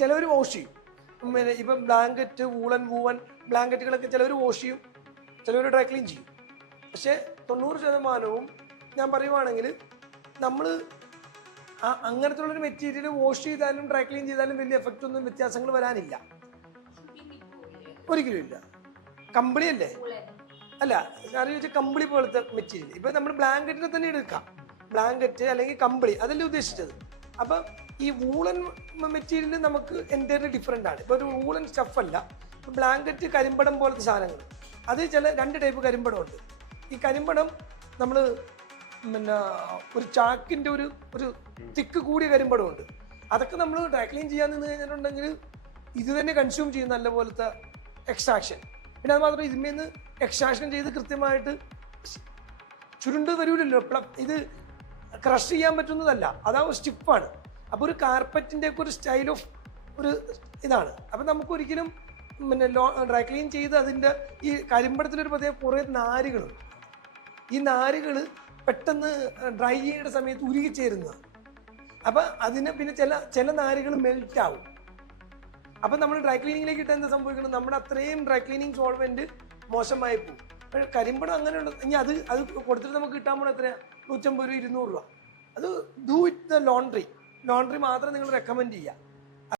ചിലവർ വാഷ് ചെയ്യും. പിന്നെ ഇപ്പം ബ്ലാങ്കറ്റ്, വൂളൻ ബ്ലാങ്കറ്റുകളൊക്കെ ചിലവർ വാഷ് ചെയ്യും, ചിലവർ ഡ്രൈ ക്ലീൻ ചെയ്യും. പക്ഷെ 90% ഞാൻ പറയുവാണെങ്കിൽ നമ്മൾ അങ്ങനത്തെ ഉള്ളൊരു മെറ്റീരിയൽ വാഷ് ചെയ്താലും ഡ്രൈ ക്ലീൻ ചെയ്താലും വലിയ എഫക്റ്റ് ഒന്നും വ്യത്യാസങ്ങൾ വരാനില്ല, ഒരിക്കലും ഇല്ല. കമ്പിളി അല്ലേ, അല്ല കാര്യം വെച്ചാൽ കമ്പിളി പോലത്തെ മെറ്റീരിയൽ ഇപ്പൊ നമ്മൾ ബ്ലാങ്കറ്റിനെ തന്നെ എടുക്കാം, ബ്ലാങ്കറ്റ് അല്ലെങ്കിൽ കമ്പിളി അതല്ലേ ഉദ്ദേശിച്ചത്. അപ്പൊ ഈ വൂളൻ മെറ്റീരിയൽ നമുക്ക് എൻ്റയർലി ഡിഫറെൻ്റ് ആണ്. ഇപ്പൊ ഒരു വൂളൻ സ്റ്റഫ് അല്ല, ബ്ലാങ്കറ്റ് കരിമ്പടം പോലത്തെ സാധനങ്ങൾ, അത് ചില 2 ടൈപ്പ് കരിമ്പടം ഉണ്ട്. ഈ കരിമ്പടം നമ്മൾ പിന്നെ ഒരു ചാക്കിന്റെ ഒരു തിക്ക് കൂടിയ കരിമ്പടം ഉണ്ട്. അതൊക്കെ നമ്മൾ ഡ്രൈ ക്ലീൻ ചെയ്യാൻ നിന്ന് കഴിഞ്ഞിട്ടുണ്ടെങ്കിൽ ഇത് തന്നെ കൺസ്യൂം ചെയ്യും നല്ല പോലത്തെ എക്സ്ട്രാക്ഷൻ. പിന്നെ അത് മാത്രം ഇതിന്മേന്ന് എക്സ്ട്രാക്ഷൻ ചെയ്ത് കൃത്യമായിട്ട് ചുരുണ്ട് വരൂലല്ലോ, ഇത് ക്രഷ് ചെയ്യാൻ പറ്റുന്നതല്ല, അതാ സ്റ്റിഫാണ്. അപ്പോൾ ഒരു കാർപ്പറ്റിൻ്റെ ഒക്കെ ഒരു സ്റ്റൈൽ ഓഫ് ഒരു ഇതാണ്. അപ്പം നമുക്കൊരിക്കലും പിന്നെ ഡ്രൈ ക്ലീൻ ചെയ്ത് അതിൻ്റെ ഈ കരിമ്പടത്തിലൊരു പ്രത്യേക കുറേ നാരുകളുണ്ട്. ഈ നാരുകൾ പെട്ടെന്ന് ഡ്രൈ ചെയ്യുന്ന സമയത്ത് ഉരുകിച്ചേരുന്നതാണ്. അപ്പം അതിന് പിന്നെ ചില നാരുകൾ മെൽറ്റ് ആവും. അപ്പം നമ്മൾ ഡ്രൈ ക്ലീനിങ്ങിലേക്ക് ഇട്ട് എന്താ സംഭവിക്കുന്നത്, നമ്മുടെ അത്രയും ഡ്രൈ ക്ലീനിങ് സോൾവെന്റ് മോശമായി പോകും. കരിമ്പടം അങ്ങനെയുള്ള ഇനി അത് കൊടുത്തിട്ട് നമുക്ക് കിട്ടാൻ പോകണം എത്രയാണ്, 150 രൂപ 200 രൂപ. അത് ഡൂ ഇറ്റ് ദ ലോണ്ട്രി മാത്രം നിങ്ങൾ റെക്കമെൻഡ് ചെയ്യുക.